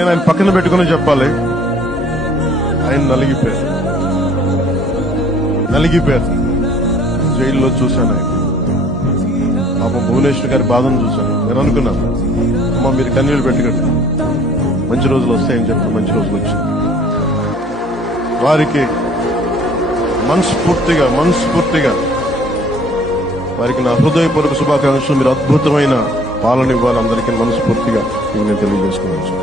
నేను ఆయన పక్కన పెట్టుకుని చెప్పాలి, ఆయన నలిగిపోయారు. జైల్లో చూశాను ఆయన పాపం భువనేశ్వర్ గారి బాధను చూశాను. నేను అనుకున్నాను, అమ్మ మీరు కన్నీళ్లు పెట్టకండి, మంచి రోజులు వస్తాయని చెప్పి మంచి రోజులు వచ్చింది. వారికి మనస్ఫూర్తిగా వారికి నా హృదయపూర్వక శుభాకాంక్షలు. మీరు అద్భుతమైన పాలన ఇవ్వాలి అందరికీ మనస్ఫూర్తిగా నేను తెలియజేసుకున్నాను.